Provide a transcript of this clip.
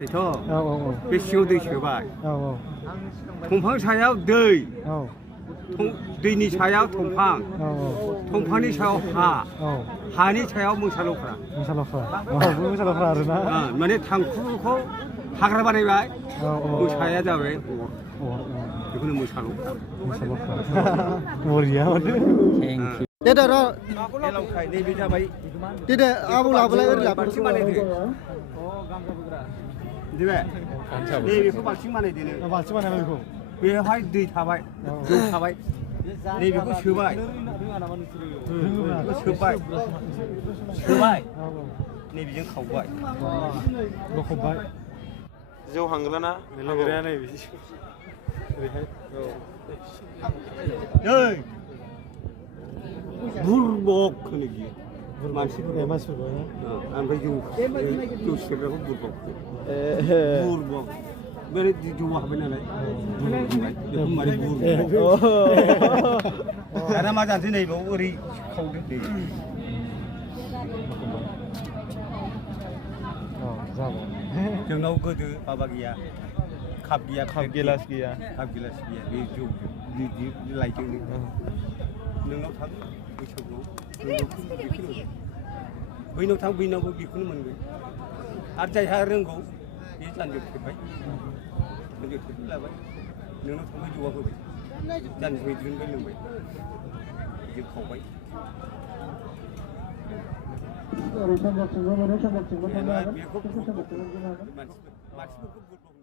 बेथ' बे सिङाव दै सोबाय दंफां सायाव दै दैनि सायाव दंफां दंफांनि सायाव हा हानि सायाव मोसा लख्रा आरोना माने थांखुखौ हाग्रा बानायबाय मोसाया जाबाय बेखौनो मोसा लख्रा बरिया दे दे र' नैबे जाबाय दे दे आबौ लाबोलाय ओरै लाबो बांसिन बानायदो दिबे नैबेखौ बांसिन बानायदो बांसिन बानायबाय बेखौ बेवहाय दै थाबाय जौ थाबाय नैबेखौ सोबाय सोबाय नैबेजों खावबाय लखबबाय जौ हांग्राना लोंग्राया नैबे ओरैहाय नै बुरबक होनो बियो मानसिफोरखौ ओमफ्राय जौ सेरग्राखौ बुरबक बे जौआ हाबबाय नालाय बेखौ माने बुरबक दाना मा जानोसै नैबाव ओरै खावदो दै जोंनाव गोदो माबा गैया काप गिलास गैया बे जौ लाइजों नोंनाव थां बैसागुआव बैनाव थां बैनावबो बेखौनो मोनगोन आरो जायहा रोंगौ बे जानजियाव थेबबाय लाबाय नोंनाव थांबाय जौआ होबाय जानजियाव दिरुनबाय लोंबाय बिदि खावबाय बेखौ मानसिफोरखौ